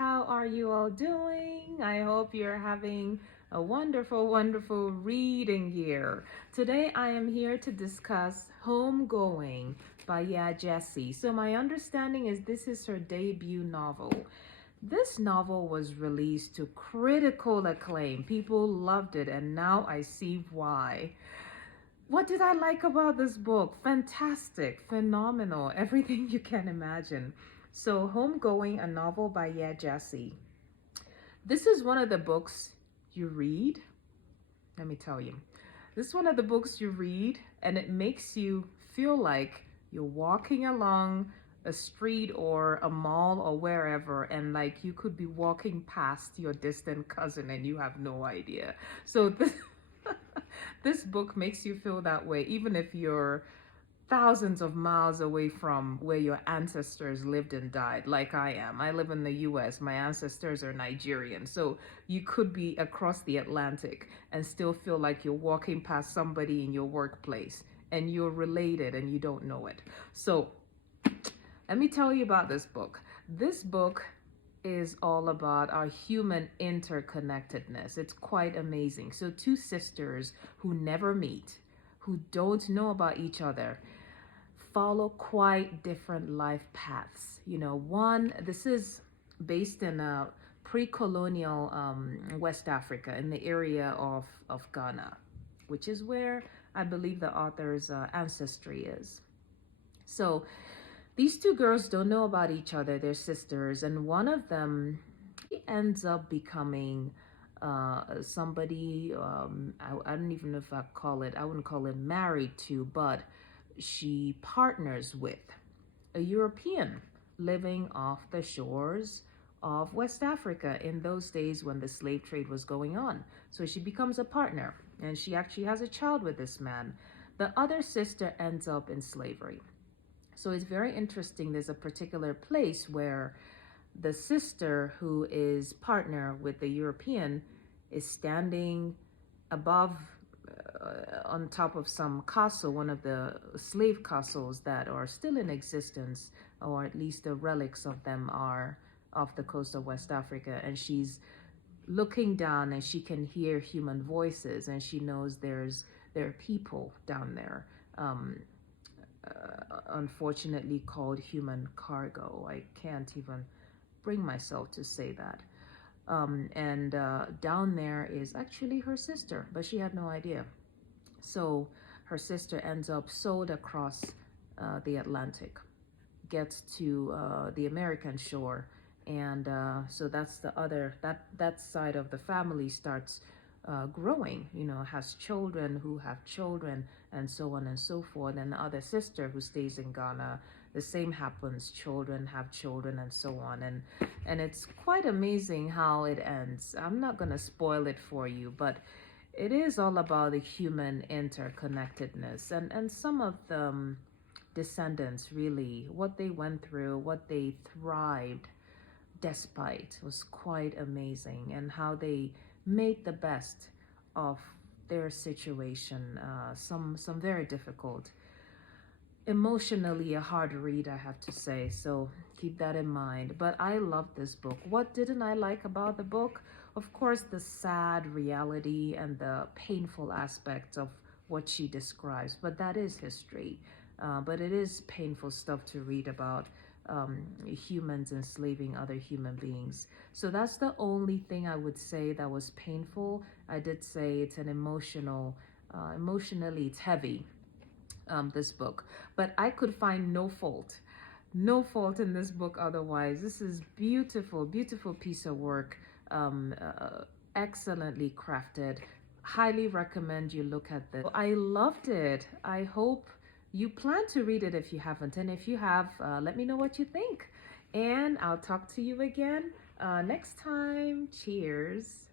How are you all doing? I hope you're having a wonderful, wonderful reading year. Today I am here to discuss Homegoing by Yaa Gyasi. So my understanding is this is her debut novel. This novel was released to critical acclaim. People loved it, and now I see why. What did I like about this book? Fantastic, phenomenal, everything you can imagine. So, Homegoing, a novel by Yaa Gyasi. This is one of the books you read. Let me tell you. This is one of the books you read, and it makes you feel like you're walking along a street or a mall or wherever, and like you could be walking past your distant cousin and you have no idea. So, this book makes you feel that way, even if you're thousands of miles away from where your ancestors lived and died, like I am. I live in the US. My ancestors are Nigerian. So you could be across the Atlantic and still feel like you're walking past somebody in your workplace and you're related and you don't know it. So let me tell you about this book. This book is all about our human interconnectedness. It's quite amazing. So, two sisters who never meet, who don't know about each other, follow quite different life paths. This is based in a pre-colonial West Africa, in the area of Ghana, which is where I believe the author's ancestry is. So these two girls don't know about each other. They're sisters, and one of them ends up becoming somebody, I don't even know if I wouldn't call it married to, but she partners with a European living off the shores of West Africa in those days when the slave trade was going on. So she becomes a partner, and she actually has a child with this man. The other sister ends up in slavery. So it's very interesting. There's a particular place where the sister who is partner with the European is standing above, on top of some castle, one of the slave castles that are still in existence, or at least the relics of them are off the coast of West Africa. And she's looking down and she can hear human voices, and she knows there are people down there. Unfortunately called human cargo. I can't even bring myself to say that. And down there is actually her sister, but she had no idea. So her sister ends up sold across the Atlantic, gets to the American shore, and so that's the other, that side of the family starts growing, has children who have children, and so on and so forth. And the other sister who stays in Ghana, the same happens. Children have children, and so on. And it's quite amazing how it ends. I'm not going to spoil it for you, but it is all about the human interconnectedness, and some of the descendants, really, what they went through, what they thrived despite, was quite amazing, and how they made the best of their situation. Some very difficult, emotionally a hard read, I have to say, so keep that in mind. But I love this book. What didn't I like about the book? Of course, the sad reality and the painful aspects of what she describes, but that is history. But it is painful stuff to read about, humans enslaving other human beings. So that's the only thing I would say that was painful. I did say it's an emotionally, it's heavy, this book, but I could find no fault in this book otherwise. This is beautiful, beautiful piece of work, excellently crafted. Highly recommend you look at this. I loved it. I hope you plan to read it if you haven't, and if you have, let me know what you think, and I'll talk to you again next time. Cheers.